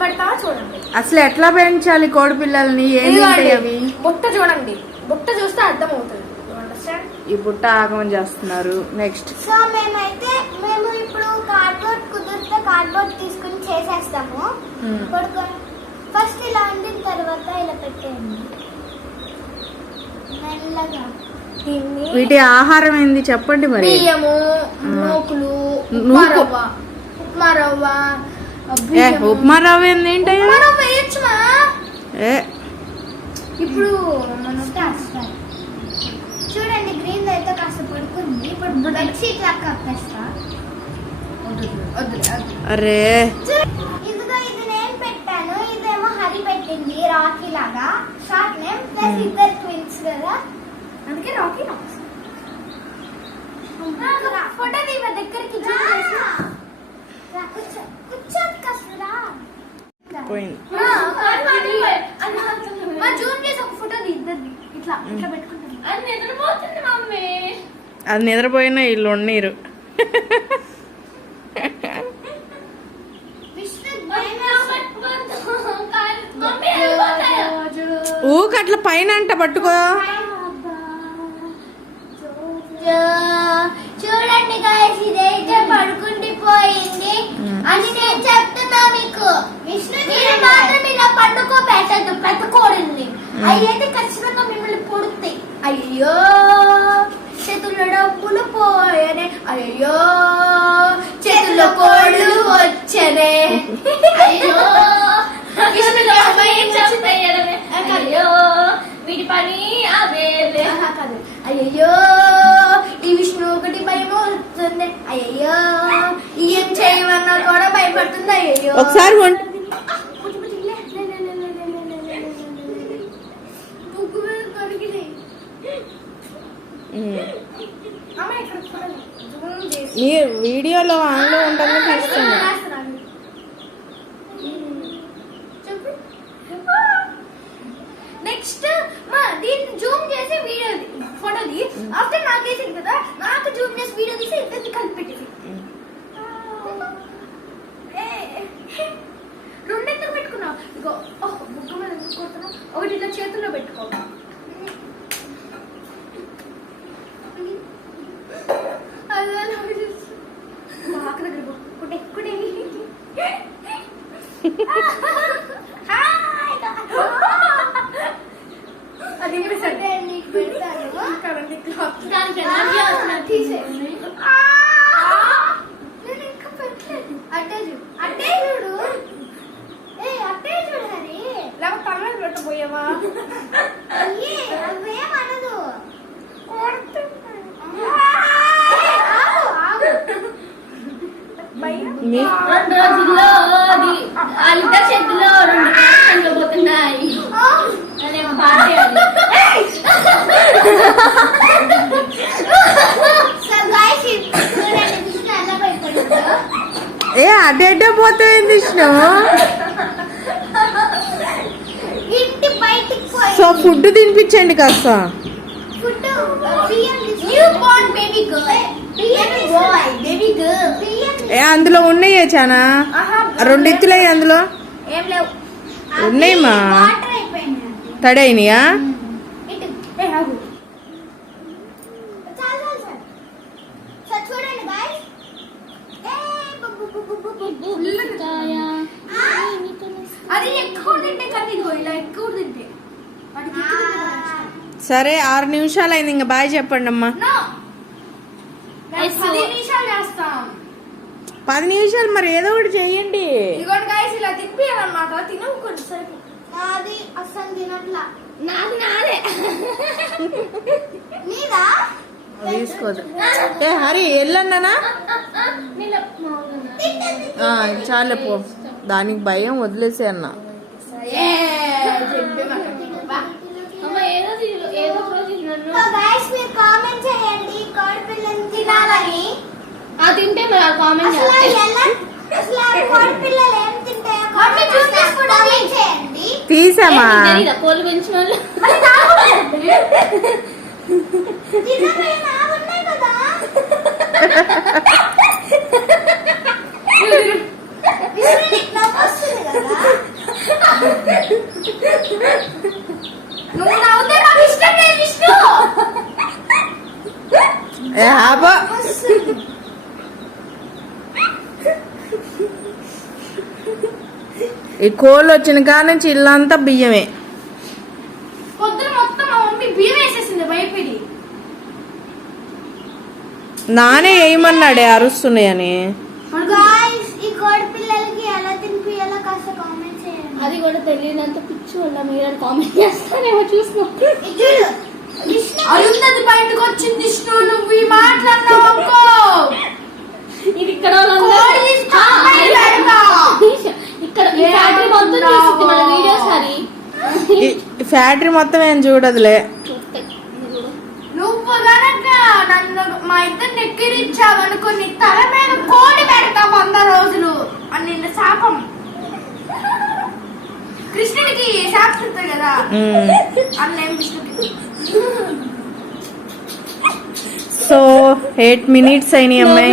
పడుకోబెడతామో చూడండి. అసలు ఎట్లా పెంచాలి కోడి పిల్లల్ని? అవి? బుట్ట చూడండి. బుట్ట చూస్తే అర్థం అవుతుంది ఈ బుట్ట ఆగమం చేస్తున్నారు. నెక్స్ట్ సో మేమైతే మేము ఇప్పుడు కార్డ్బోర్డ్ కుదిరితే కార్డ్బోర్డ్ తీసుకుని చేసేస్తాము. Hmm. ఫస్ట్ ఇలా వండిన తర్వాత ఇలా పెట్టేయండి. మెల్లగా. వీటి ఆహారం ఏంది? చెప్పండి మరి. బియ్యము నూకులు ఉప్మా నూకు- రవ్వ. ఉప్మా రవ్వ ఏ. ఉప్మా రవ్వ ఏంటయ్యా? ఏ. ఇప్పుడు మనం స్టార్ట్ స్టార్ట్ చూడండి గ్రీన్ అయితే కాస్త పడుకుంది. ఇప్పుడు బెడ్షీట్ లాగా కప్పేస్తా. అరే. ఇదిగో ఇది నేను పెట్టాను. ఇదేమో హరి పెట్టింది రాకీ లాగా. Short name plus. ఇద్దరు ట్విన్స్ కదా. అందుకే రాకీ రాక్స్ ఫోటో తీవ దగ్గరికి చేసి. పోయింది అది నిద్రపోయినా వీళ్ళు ఉండీరు ఊకట్ల పైన అంట పట్టుకో. చూడండి ఇదైతే పడుకుండి పోయింది అని నేను చెప్తున్నా మీకు. మాత్రం ఇలా పండుకోబెట్టద్దు పెట్టుకోడండి Hmm. అయ్యైతే ఖచ్చితంగా మిమ్మల్ని పొడుతాయి అయ్యో చేతుల్లో డబ్బులు పోయనే. అయ్యో చేతుల్లో కోళ్ళు వచ్చనే. అయ్యో అయ్యో వీటి పని కాదు. అయ్యయ్యో ఈ విష్ణు ఒకటి భయం వస్తుంది అయ్యయ్యో ఏం చేయమన్నా కూడా భయపడుతుంది. అయ్యయ్యో. ఒకసారి వీడియోలో ఆన్లో ఉండాలని తీస్తున్నా నెక్స్ట్ మా దీన్ని జూమ్ చేసి వీడియో ఫోటో తీ ఆఫ్టర్ నాకేసింది కదా నాకు జూమ్ చేసి వీడియో తీసి ఇద్దరికి కలిపి పెట్టేసి రెండెందుకు పెట్టుకున్నావు? ఇగో ఓహ్ బుగ్గ మీద ఎందుకు కొడుతున్నావు? ఒకటి ఇట్లా చేతుల్లో పెట్టుకో. మొత్తం ఏం తీసినావు సో ఫుడ్ తినిపించండి కాస్త. అందులో ఉన్నాయే చానా? రెండు ఎత్తులయ్యి అందులో? ఉన్నాయమ్మా? తడైనయా సరే ఆరు నిమిషాలు అయింది ఇంకా బాయ్ చెప్పండి అమ్మా పది నిమిషాలు మరి ఏదో ఒకటి చెయ్యండి ఇదిగోండి గాయస్ ఇలా తినిపించాలన్నమాట తినవు కొంచెంసేపు. నాది అస్సలు తినట్లా. నాది నాదే. నీదా? తీసుకోదు. ఏ హరి ఎల్లన్నానా? ఆ, చాలే పో. దానికి భయం వదిలేసే అన్న. ఏదో రోజు నన్ను. గైస్ మీరు కామెంట్ చేయండి. కోడి పిల్లని తినాలని. ఆ తింటే మరి ఆ కామెంట్ అసలు ఆ కోడి పిల్లలు ఏం తింటాయో కామెంట్ చేయండి. తీసామా? కోళ్ళు పెంచిన వాళ్ళు. నువ్వు నవ్వుతా ఏ, ఆపో. ఈ కోళ్ళు వచ్చిన కాడ నుంచి ఇల్లంతా బియ్యమే. నానే వేయమన్నాడే అరుస్తున్నాయని? గాయ్స్ ఈ కోడి పిల్లలకి ఎలా తినిపియాలో కాస్త కామెంట్ చేయండి. అది కూడా తెలియనంత పిచ్చి వల్ల మీరు కామెంట్ చేస్తానేమో చూసినా అరుంధతి బయటకు వచ్చింది. విష్ణు నువ్వు ఈ మాట్లాడినావు అనుకో ఇది ఇక్కడ. ఇక్కడ ఫ్యాక్టరీ మొత్తం చూస్తుంది మన వీడియోస్ అది ఈ ఫ్యాక్టరీ మొత్తం ఏం చూడదులే. నువ్వు గనక నన్ను మా ఇద్దరిని ఎక్కిరించావు అనుకో నీ తల మీద కోడి పెడతా వంద రోజులు. అని నిన్న శాపం. కృష్ణుడికి శాపం ఇస్తుంది కదా. అన్నేం విష్ణుకి సో ఎయిట్ మినిట్స్ అయినాయి అమ్మాయి.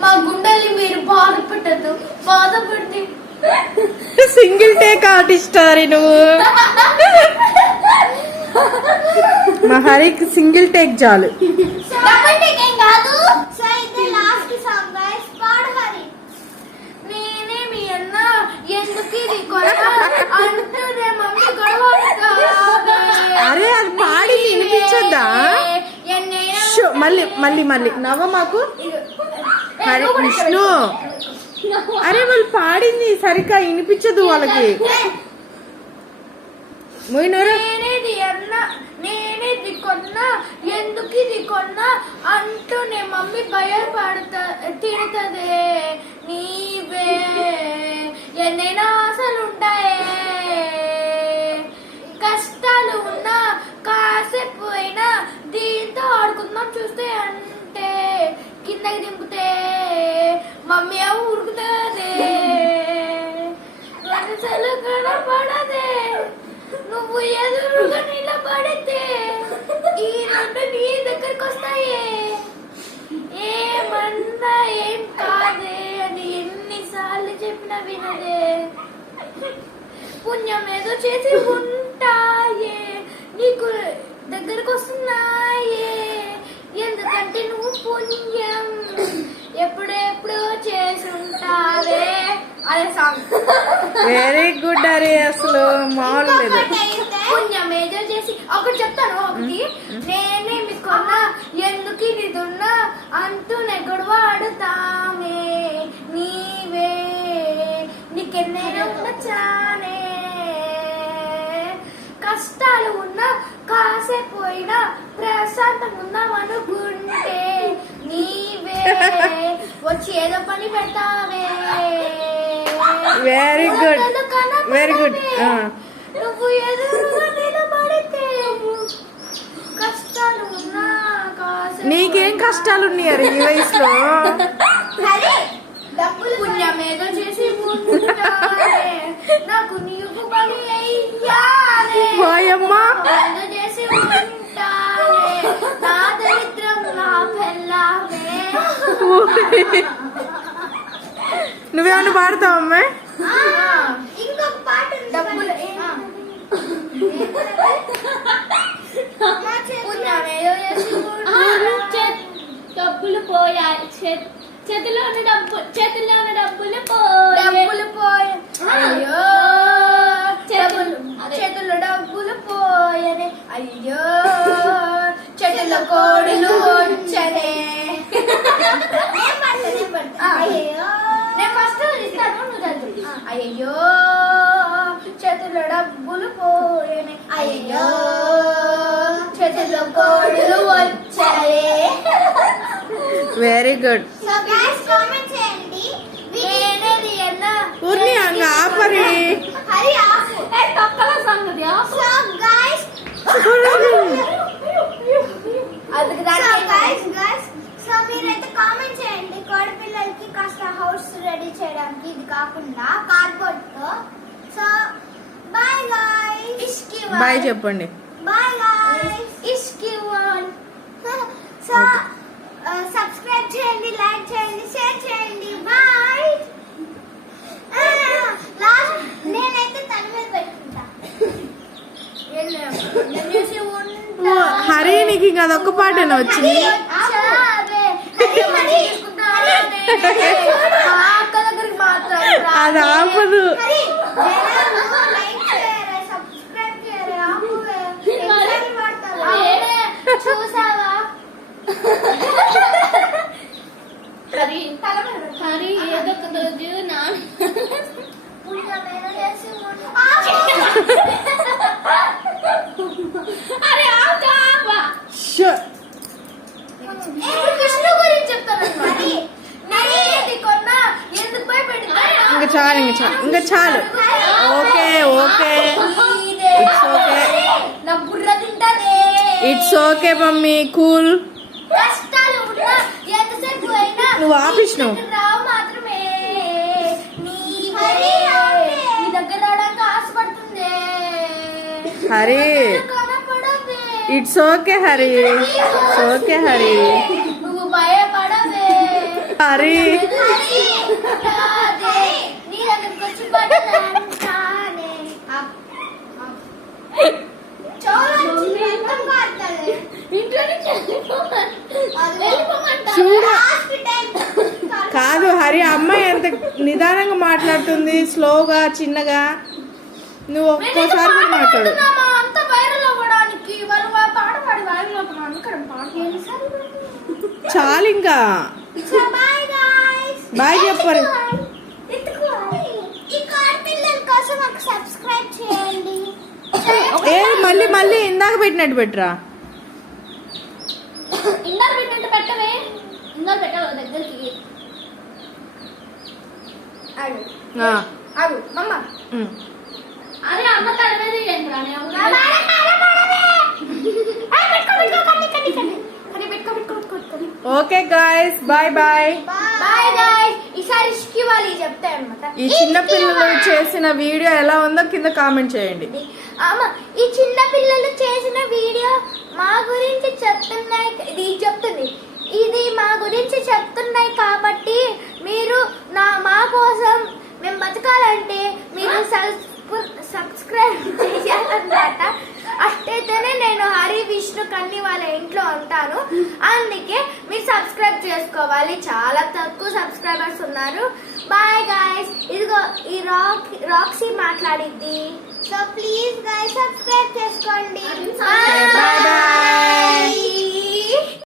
మా గుండెల్ని మీరు బాధపడితే సింగిల్ టేక్ ఆర్టిస్ట్ హరి నువ్వు. మా హరికి సింగిల్ టేక్ చాలు డబుల్ టికెట్ కాదు సో ఇది లాస్ట్ సాంగ్ గైస్ పాడు హరి నేనే మీ అన్న ఎందుకు ఇది కొన అంటూనే మమ్మీ గొడవ అరే అది పాడి వినిపించద్దా మళ్ళీ మళ్ళీ మళ్ళీ. నవ్వ మాకు. అరే విష్ణు అరే వాళ్ళు పాడింది సరిగ్గా వినిపించదు వాళ్ళకి. మొయినరు నేనేది కొన్నా ఎందుకు ఇది కొన్నా అంటూనే మమ్మీ భయపడతా తిడతదే. నీవే. మమ్మీ అవి ఉరుకుతుంది. మనసులు కనపడదే నువ్వు ఎదురుగా నిలబడితే ఈ రెండు నీ దగ్గరికి వస్తాయే. ఏమన్నా ఏం కాదే అని ఎన్నిసార్లు చెప్పినా వినదే. పుణ్యం ఏదో చేసి ఉంటాయే. నీకు దగ్గరకు వస్తున్నాయే. ఎందుకంటే నువ్వు పుణ్యం. ఎప్పుడెప్పుడు చేసి ఉంటావే అదే సాంగ్ వెరీ గుడ్ అరే అసలు మామూలు లేదు. పుణ్యం ఏదో చేసి ఒకటి చెప్తాను ఒకటి. నేనే మీకున్నా ఎందుకు ఇదిన్నా అంటూనే గొడవ ఆడుతామే నీవే. నీకెన్నైనా ఉండొచ్చానే కష్టాలు ఉన్నా కాసేపు అయినా ప్రశాంతం ఉందాం అనుకుంటే నీవే వచ్చి ఏదో పని పెడతావే కనపడవే. Very good. ఆ. నువ్వు నిలబడితే కష్టాలు ఉన్నా నీకేం కష్టాలు ఉన్నాయి అరే ఈ వయసులో హరి డబ్బులు పుణ్యం ఏదో చేసి నాకు చేసి నా దరిద్రం నా పెళ్ళామే. నువ్వేమన్నా పాడతావు అమ్మాయి ఇంకొక పాట డబ్బులు. డబ్బులు పోయాయి చేతిలో ఉన్న డబ్బు చేతిలో ఉన్న డబ్బులు పోయాయి డబ్బులు పోయే. అయ్యో. చేతులు-. చేతుల్లో డబ్బులు పోయనే. అయ్యో. చేతుల్లో కోడులు వచ్చనే పాడతా, నేను పాడతా. ఆ. అయ్యయ్యో. నేను ఫస్ట్ ఇస్తాను నువ్వు చదువు. అయ్యో చేతుల్లో డబ్బులు పోయనే. అయ్యో చేతుల్లో కోడులు వచ్చాయే వెరీ గుడ్ ఊరిని అంగ ఆపరి. సో గైస్ అది సో గైస్ గైస్ సో మీరైతే కామెంట్ చేయండి. కోడి పిల్లలకి కాస్త హౌస్ రెడీ చేయడానికి ఇది కాకుండా కార్డ్బోర్డ్తో సో బాయ్ బాయ్ చెప్పండి. బాయ్ గైస్ ఇష్కి వన్. సో సబ్స్క్రైబ్ చేయండి లైక్ చేయండి షేర్ చేయండి బాయ్ లాస్ట్ నేనైతే తన మీద పెట్టుకుంటా ఓ, హరి నీకు అదొక్క పాటేనా వచ్చింది? అది ఆపదు చూసావా హరి హరి ఏదో ఒక రోజు నా అరే ఆపు, ఆపు. షో. కృష్ణ గురించి చెప్తాను ఇది కొన్నా ఎందుకు భయపెట్టింది ఇంకా చాలు ఇంకా చాలు. Okay okay. It's okay it's okay mummy. Cool నువ్వు ఆపిష్ణవు Hari. It's okay Hari. It's okay Hari. Hari రాదే. నీ దగ్గరకు వచ్చి పడ్డానే. Up, up. చూడండి, మొత్తం కారుతుంది. ఇంట్లో నుంచి వెళ్ళిపోమని అదిగో. వెళ్ళిపోమంటా చూడు లాస్ట్ టైం కాదు హరి అమ్మాయి ఎంత నిదానంగా మాట్లాడుతుంది స్లోగా చిన్నగా. నువ్వు ఒక్కోసారి మాట్లాడు. చాలు ఇంకా. బాయ్ చెప్పరు. ఏ మళ్ళీ మళ్ళీ ఇందాక పెట్టినట్టు పెట్టరా? ఇందాక పెట్టినట్టు పెట్టవే. ఇందాక పెట్టావు దగ్గరికి. ఆగు మమ్మ. అరే అమ్మ తల మీద ఏంట్రా నేను okay guys bye bye. Bye guys. ఈసారి ఇష్కి వాళ్ళు చెప్తాయి అనమాట ఈ చిన్న పిల్లలు చేసిన వీడియో ఎలా ఉందో కింద కామెంట్ చేయండి. అమ్మ ఈ చిన్న పిల్లలు చేసిన వీడియో మా గురించి చెప్తున్నాయి ఇది చెప్తుంది. ఇది మా గురించి చెప్తున్నాయి కాబట్టి మీరు నా మా కోసం మేము బతకాలంటే మీరు సబ్స్క్రైబ్ చేయాలన్నమాట అట్టయితేనే నేను హరి విష్ణు కన్ని వాళ్ళ ఉంటాను అందుకే మీరు సబ్స్క్రైబ్ చేసుకోవాలి. చాలా తక్కువ సబ్స్క్రైబర్స్ ఉన్నారు. బాయ్ గాయస్ ఇదిగో ఈ రాక్ రాక్సీ మాట్లాడిద్ది. సో ప్లీజ్ గాయస్ సబ్స్క్రైబ్ చేసుకోండి. Bye.